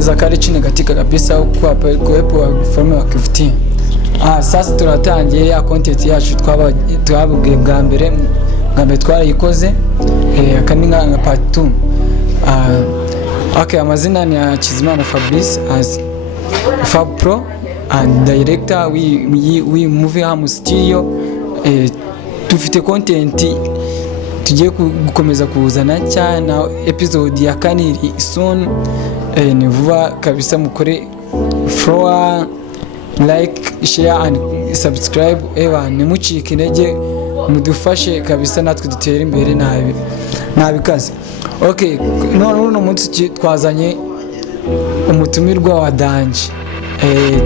za kale chini katika kabisa kwa kuwepo forume wa 15. Sasa turatangiye ya content yacu twababwiye bwa mbere twarayikoze akani nka part 2. Okay, amazina ni Hakizimana Fabrice as Fab Pro and director we movie Ham Studio. Tufite content tugiye gukomeza kuzana cyane episode ya kaniri soon. Ni vuba kabisa, mukore follow, like, share and subscribe. Nimucike intege, mudufashe kabisa natwe dutere imbere nabikaze. Okay, no munsi twazanye umutumirwa wa Danje.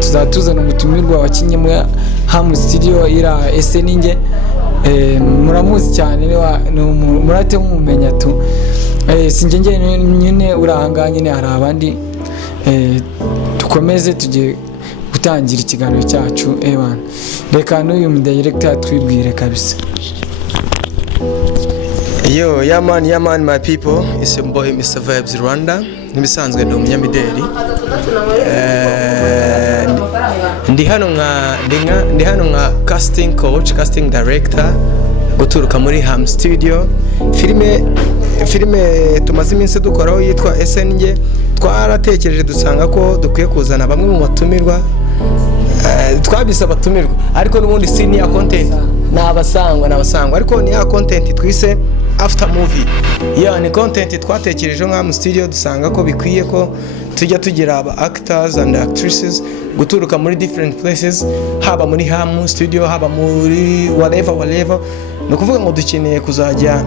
Tuzatuzana umutumirwa wa Kinyemwe Ham Studio ira SNinge. Muramuzi cyane murate mumenya tu. Sinjye nyine urahanga nyine hari abandi. Tukomeze tujye gutangira ikiganiro cyacu. Reka n'uyu mu director twibwire kabisa. Yo, yeah man my people, it's your boy Mr. Vibes Rwanda. Nibisanzwe ndo umunyamideli. Ndi hano nka casting coach, casting director guturuka muri Ham Studio. Filime tumaze iminsi dukoraho yitwa SNG. Twaratekereje dusanga ko dukwiye kuzana bamwe mu batumirwa. Twabise abatumirwa ariko n'ubundi senior content n'abasangwa ariko ni ya content twise after movie. Ni content twatekereje nka Ham Studio, dusanga ko bikwiye ko tujya tugira aba actors and actresses guturuka muri different places, haba muri Ham Studio, haba muri whatever. No kuvuga ngo dukeneye kuzajya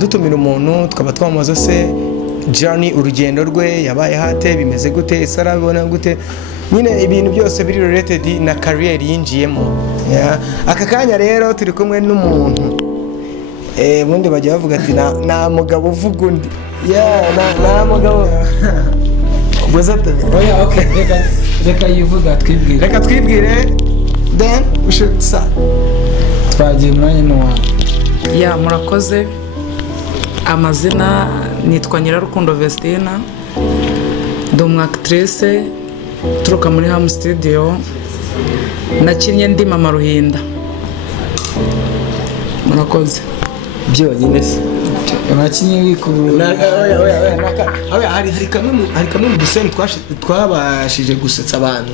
dutumira umuntu tukaba twamubaza se journey, urugendo rwe yabaye hate, bimeze gute, isarabona gute, nyine ibintu byose biri related na career yinjiyemo. Aka kanya rero turi kumwe n'umuntu bundi bajya bavuga ati na mugabo uvuga undi. Na mugabo bozata. Okay, reka yivuga twibwire then we should start. Twagiye mwanya n'uwa. Murakoze. Amazina nitwa Nyirarukundo Vestina, ndi umwactrice turuka muri Ham Studio, nakinnye ndi Mama Ruhinda. Murakoze. Byonyine se abakinnyi wikubura. Hari kamwe mu duseni twabashije gusetsa abantu.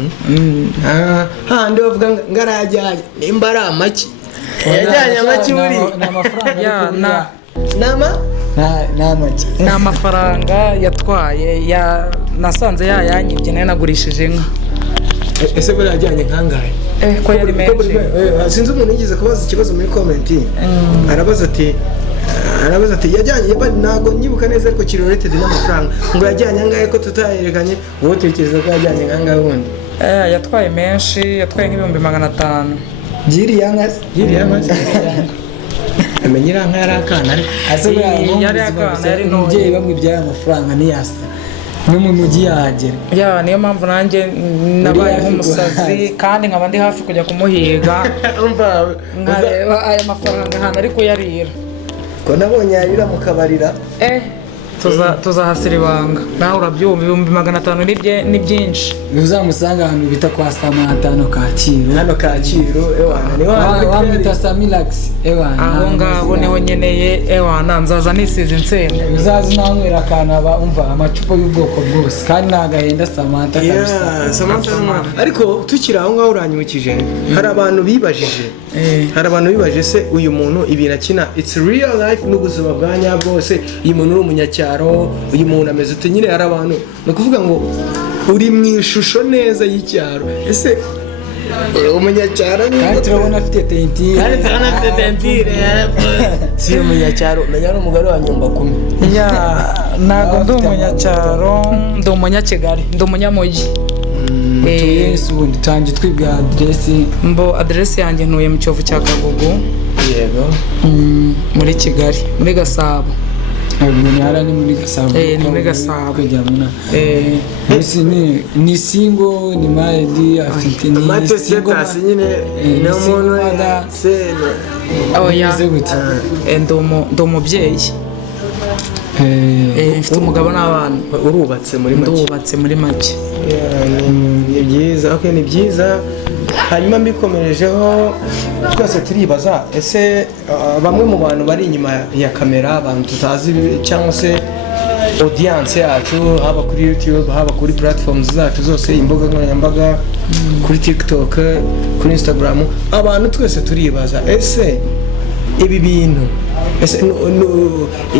Handi bavuga ngarajyanye nimba ari amaki, yajyanye amaki muri n'amafaranga ni amafaranga yatwaye nasanze yanyibye nayo nagurishije inka. Ese bari yajyanye kangahe? Ko yari menshi. Sinzi umuntu yigeze kubaza ikibazo muri comment. Arabaza ati yajyanye ntago nyibuka neza ariko related n'amafaranga ngo yajyanye angahe ko tutayerekanye. Wowe tekereza ko yajyanye kangahe wundi? Yatwaye menshi, yatwaye nk'ibihumbi 500. Giri yangaze amenyira nka yari akana yari akana yari umubyeyi bamwibyaye amafaranga niyasa no mu mujyi yahagera. Niyo mpamvu nanjye nabaye nk'umusazi kandi nkaba ndi hafi kujya kumuhiga nkareba aya mafaranga ahantu ari kuyarira ko nabonye yarira mu kabarira. Tuzahasira ibanga nawe urabyumva. 500 ni byinshi. Uzamusanga ahantu bita kwa Samantha hano Kacyiru. Wamwita Samilax. Aho ngaho niho nyeneye. Nzaza nisize insenda. Uzaza nanywera akantu umva amacupa y'ubwoko bwose kandi nagahenda Samantha kabisa. Samantha ariko tukiri aho ngaho uranyibukije, hari abantu bibajije se uyu muntu ibintu akina it's real life n'ubuzima bwa nyabwo, se uyu muntu uri umunyacyaro, uyu muntu ameze ute? Nyine hari abantu no kuvuga ngo uri mu ishusho neza y'icyaro. Ese umunyacyaro kandi turabona afite tentire. Si umunyacyaro, menya n'umugore wa Nyumba 10. Ntago ndi umunyacyaro, ndi umunyakigali, ndi umunyamujyi. Yesu ubundi tangi twibwa adresse yanjye ntuye mu Cyovu cya Kagugu. Yego. Muri Kigali, muri Gasabo. Ni muri Gasabo. Ni muri Gasabo. Ni single, ni married, afite ni single. Nyine no muntu se ndi umubyeyi. mfite umugabo n'abana. urubatse muri make? Ndubatse muri make. Ni byiza, okay, ni byiza. Hanyuma mbikomerejeho, twese turibaza ese bamwe mu bantu bari inyuma ya kamera, abantu tutazi cyangwa se audience yacu, haba kuri YouTube, haba kuri platforms zacu zose, imbuga nkoranyambaga, kuri TikTok, kuri Instagram, abantu twese turibaza ese ibi bintu, ese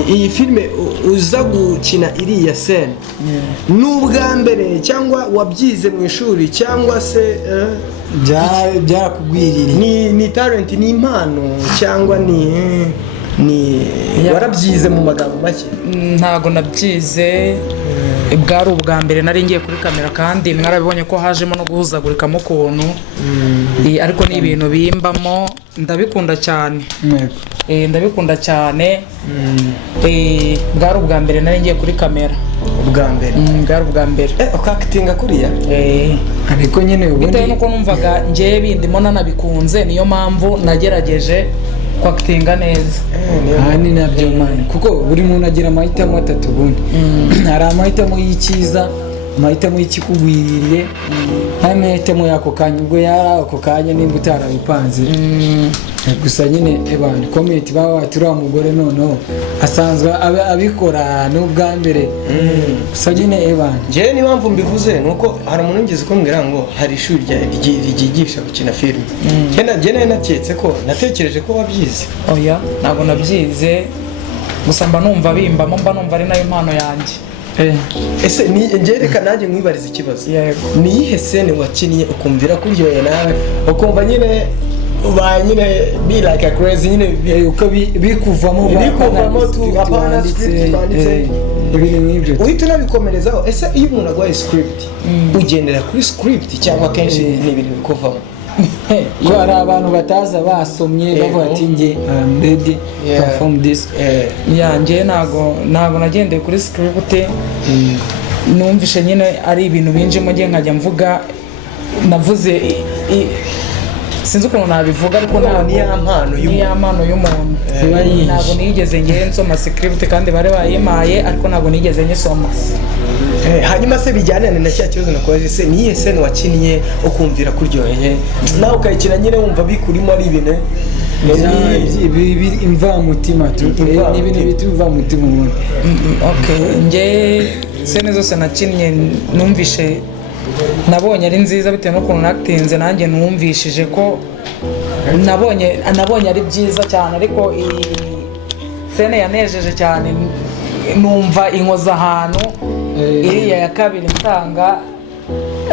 iyi filime uza gukina iriya scene n'ubwa mbere cyangwa wabyize mu ishuri cyangwa se byarakugwiririye? ni talent, ni impano cyangwa ni warabyize mu magambo make? Ntago nabyize, bwari ubwa mbere nari ngiye kuri kamera kandi mwarabibonye ko hajemo no guhuzagurikamo ukuntu, ariko ni ibintu bimbamo, ndabikunda cyane. Ndabikunda cyane. Bwari ubwa mbere nari ngiye kuri kamera. Ubwa mbere? Bwari ubwa mbere. Ukakitinga kuriya? Ariko nyine bitewe nuko numvaga njye bindimo nanabikunze, niyo mpamvu nagerageje kwakitinga neza. Ni nabyo mani, kuko buri muntu agira amahitamo atatu ubundi. Hari amahitamo y'icyiza, amahitamo y'ikikugwiririye, n'amahitamo y'ako kanya. Ubwo yari ako kanya nimba utarabipanze. Gusa nyine ebana comment bawa turiya mugore noneho asanzwe abikora n'ubwa mbere. Gusa nyine ebana njye ni mpamvu mbivuze nuko hari umuntu ngeze kumbwira ngo hari ishuri ryigisha gukina filime. Njye naketse ko, natekereje ko wabyize. Oya, ntabwo nabyize, gusa mba numva bimbamo, mba numva ari nayo impano yanjye. Ese njye reka nanjye mwibariza ikibazo. Ni iyihe scene wakinnye ukumvira kuryoheye nawe ukumva nyine be like a crazy, nyine uko bikuvamo tu apana script twanditse ibintu nk'ibyo uhita unabikomerezaho? Ese iyo umuntu agwaye script ugendera kuri script cyangwa kenshi ni ibintu bikuvamo? ko hari abantu bataza basomye bavuga ati nge I'm ready to perform this. Nge ntago nagendeye kuri script, numvishe nyine ari ibintu binjemo, nge nkajya mvuga, navuze sinzi ukuntu nabivuga, ariko ni ya mpano y'umuntu. Ntabwo nigeze nge nsoma script kandi bari bayimaye, ariko ntabwo nigeze nyisoma. Hanyuma se bijyana na cya kibazo nakoze, se ni iyihe scene wakinnye ukumvira kuryoheye nawe ukayikina nyine wumva bikurimo ari ibintu imvamutima? Ni ibintu bita imvamutima umuntu. Nge scene zose nakinnye numvishe, nabonye ari nziza bitewe n'ukuntu natinze, nanjye numvishije ko nabonye ari byiza cyane. Ariko iyi scene yanejeje cyane, numva inkoza ahantu, iriya ya kabiri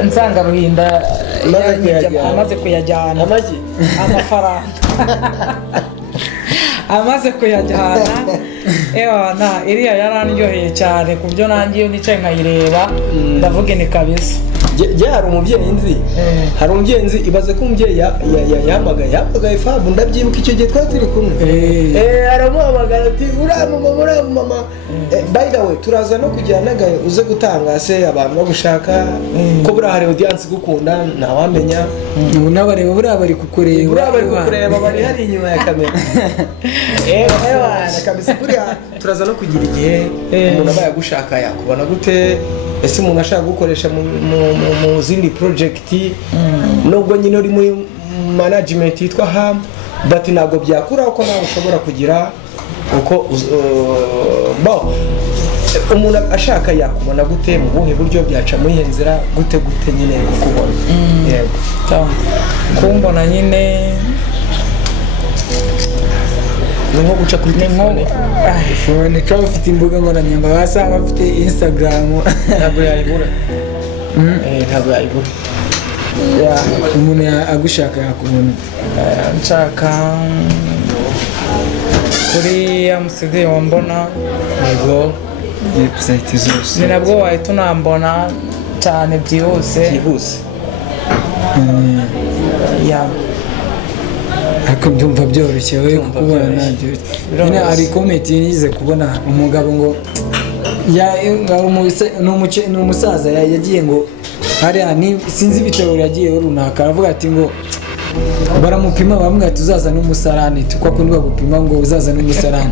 nsanga Ruhinda amaze kuyajyana amafaranga amaze kuyajyana. Iriya yarandyoheye cyane ku byo nanjye iyo nicaye nkayireba ndavuga ni kabisa. Hari umubyeyi nzi ibaze ko umubyeyi yahamagaye Fabu, ndabyibuka icyo gihe twari turi kumwe. Aramuhamagara ati uriya mama, by the way turaza no kugira nagaye uze gutanga se abantu bagushaka, ko buriya hari audience igukunda ntawamenya. N'abareba buriya bari kukureba, bari hari inyuma ya kamera. Kabisa buriya turaza no kugira igihe umuntu aba yagushaka yakubona gute, ese umuntu ashaka gukoresha mu zindi project, nubwo nyine uri muri management yitwa HAM, but ntabwo byakura uko nawe ushobora kugira uko umuntu ashaka yakubona gute, mu buhe buryo, byaca muri iyo nzira gute nyine kukubona? Yego kumbona nyine ni nko guca kuri telefone, kaba ufite imbuga nkoranyambaga, wasanga bafite Instagram, ntabwo yayibura. Umuntu agushaka yakubona? Nshaka kuri MCD wambona, yego website zose ni nabwo wahita unambona cyane byihuse. Ariko byumva byoroshye we kubona nabyo. Nyine ari comment yize kubona umugabo ngo ni umusaza yagiye ngo hariya sinzi ibitaro yagiye runaka, aravuga ati ngo baramupima bamwe ati uzaza n'umusarani, tukwa kundi bagupima ngo uzaza n'umusarani.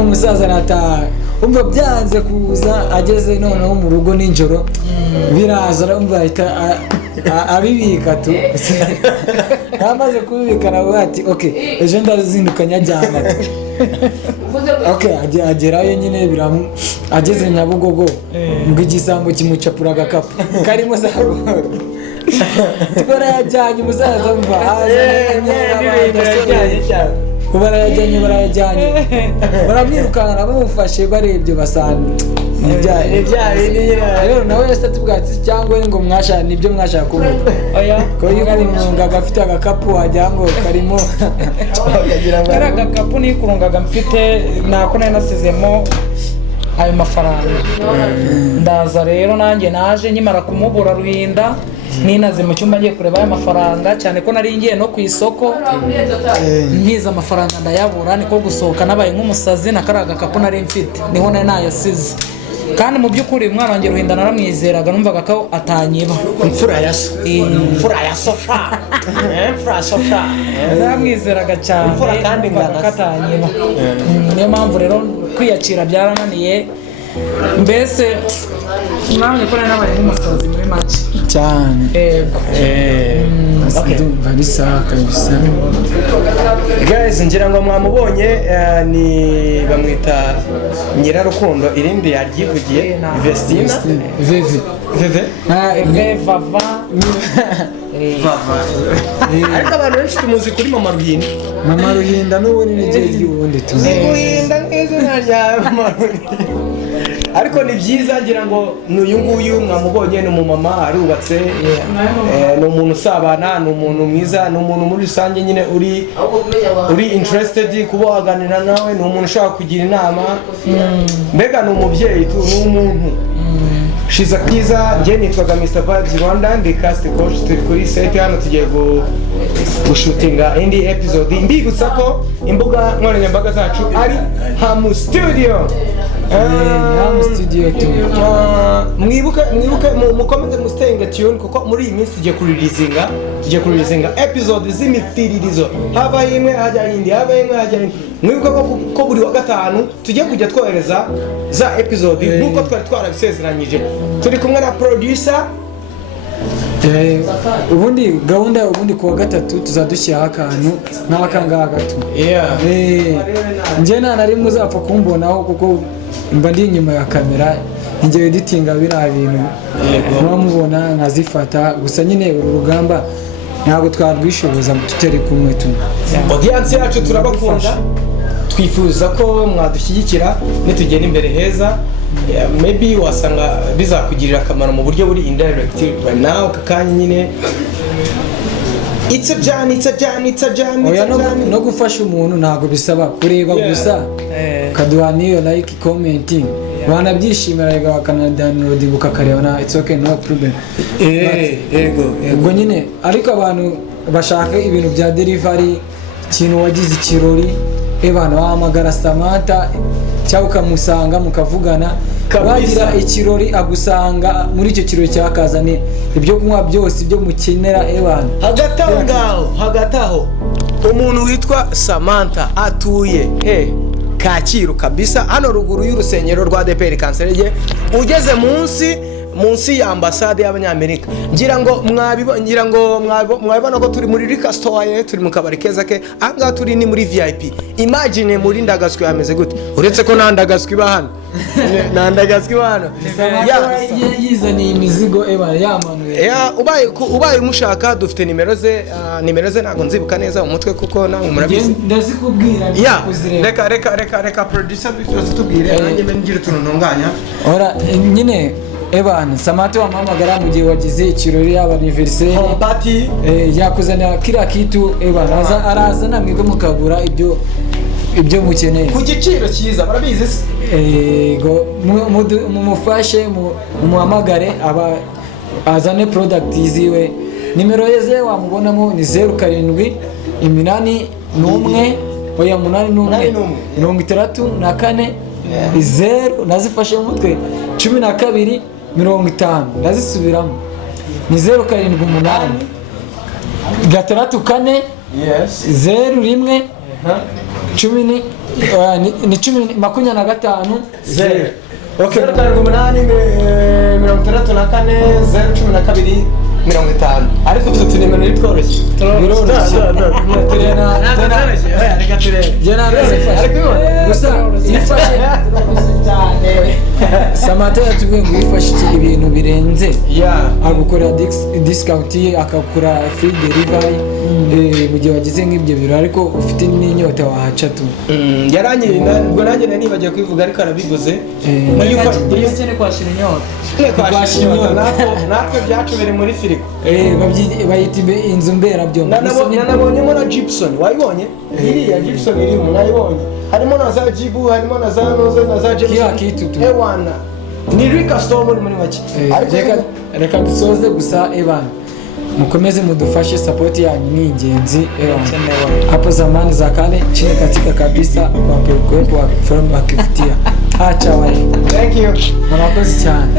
Umusaza arataha umva byanze kuza ageze noneho mu rugo nijoro biraza umva ahita abibika tu amaze kubibika nawe ati okay ejo ndazinduka nyajyana okay agerayo nyine ageze Nyabugogo ngo igisambo kimucapura agakapu karimo za twara yajyanye umusaza umva barayajyanye baramwirukana bamufashe barebye basanga rero nawe yose atubwira ati cyangwa ngo mwashaka nibyo mwashaka kuvuga ko yikurunga gafite agakapu wagira ngo karimo kari agakapu nikurungaga mfite nako nari nasizemo ayo mafaranga ndaza rero nanjye naje nkimara kumubura Ruhinda ninaze mu cyumba ngiye kureba aya mafaranga cyane ko nari ngiye no ku isoko nkiza amafaranga ndayabura niko gusohoka nabaye nk'umusazi na karaga gakapu nari mfite niho nari nayasize kandi mu by'ukuri umwana wanjye Ruhinda naramwizeraga numvaga ko atanyiba imfura ya so naramwizeraga cyane imfura kandi numvaga ko atanyiba niyo mpamvu rero kwiyakira byarananiye mbese mwamye ko nabaye nk'umusazi muri make cyane barisa kabisa guys ngira ngo mwamubonye ni bamwita Nyirarukundo irindi yaryivugiye Vestina Vava ariko abantu benshi tumuzi kuri Mama Ruhinda n'ubundi n'igihe ry'ubundi tuzi Ruhinda nk'izina rya Mama Ruhinda ariko ni byiza ngira ngo n'uyu nguyu mwamubonye ni umumama arubatse ni umuntu usabana ni umuntu mwiza ni umuntu muri rusange nyine uri interested kuba waganira nawe ni umuntu ushaka kugira inama mbega ni umubyeyi tu ni umuntu shiza kiza njye nitwaga Mr Vibes Rwanda ndi cast coach turi kuri set hano tugiye gushutinga indi episode mbibutsa ko imbuga nkoranyambaga zacu ari Hamu Studio studio tu mwibuke mukomeze mustaying tune kuko muri iyi minsi tugiye kuririzinga episode z'imifiririzo haba imwe hajya indi mwibuke ko buri wa gatanu tugiye kujya twohereza za episode nkuko twari twarabisezeranyije turi kumwe na producer ubundi gahunda kuwa gatatu tuzadushyiraho akantu nk'akangaka tu njye nta rimwe uzapfa kumbonaho kuko mba ndi inyuma ya kamera njye editinga biriya bintu mwamubona nkazifata gusa nyine uru rugamba ntabwo twarwishoboza tutari kumwe tu audience yacu turabakunda twifuza ko mwadushyigikira nitugenda imbere heza maybe wasanga bizakugirira akamaro mu buryo buri indirect right now kakanya nyine it's a journey no gufasha umuntu ntabwo bisaba kureba gusa kaduha niyo like commenting wanabyishimira rega bakanadownload ukakareba na it's okay no problem ubwo nyine ariko abantu bashaka ibintu bya delivery ikintu wagize ikirori abantu bahamagara Samantha cyangwa ukamusanga mukavugana wagira ikirori agusanga muri icyo kirori cyakazane ibyo kunywa byose ibyo mukenera hagati aho umuntu witwa Samantha atuye Kacyiru kabisa hano ruguru y'urusengero rwa ADEPR Kanserege ugeze munsi ya ambasade y'Abanyamerika ngira ngo mwabibona ko turi muri Rika Store turi mu kabari keza ke anga turi ni muri VIP imagine muri Ndagaswi ameze gute uretse ko nandagaswi bahana nandagaswi bahana yizaniye imizigo yamanuye ubaye umushaka dufite nimero ze ntago nzibuka neza umutwe kuko namwe murabizi ndazikubwira reka producer tubwire nanjye ngira utuntu ntunganya ora nyine Samantha wampamagara mu gihe wagize ikirori yaba anniversaire party yakuzanira kila kitu araza namwe mukagura ibyo mukeneye ku giciro cyiza barabizi mumufashe mumuhamagare azane product ziwe nimero ye wamubonamo ni 07 8 1 8 0 nazifashe mu mutwe 12 50 ndazisubiramo ni 07 8 6 4 0 1 10 ni 25 0 okay 784 ariko utu tunimero ni tworoshye biroroshye reka turebe gusa ifashe Samantha yatubwiye ngo ifashe ibintu birenze agukora discount akakura free delivery mu gihe wagize nk'ibyo biro ariko ufite n'inyota wahaca tu yaranyirina ubwo nanjye nibagiye kwivuga ariko arabivuze cyane kwashira inyota natwe byacubereye muri firigo bayita inzu mberabyombi nanabonyemo na Gibson wayibonye iriya Gibson iri mu nayibonye harimo na za Jibu harimo na za Noze na za James ewana ni Rika Store muri make reka dusoze gusa Evan mukomeze mudufashe support yanyu ni ingenzi hapo zamani za kale chini katika kabisa kwa kuwepo wa from akifutia acha wae thank you murakoze cyane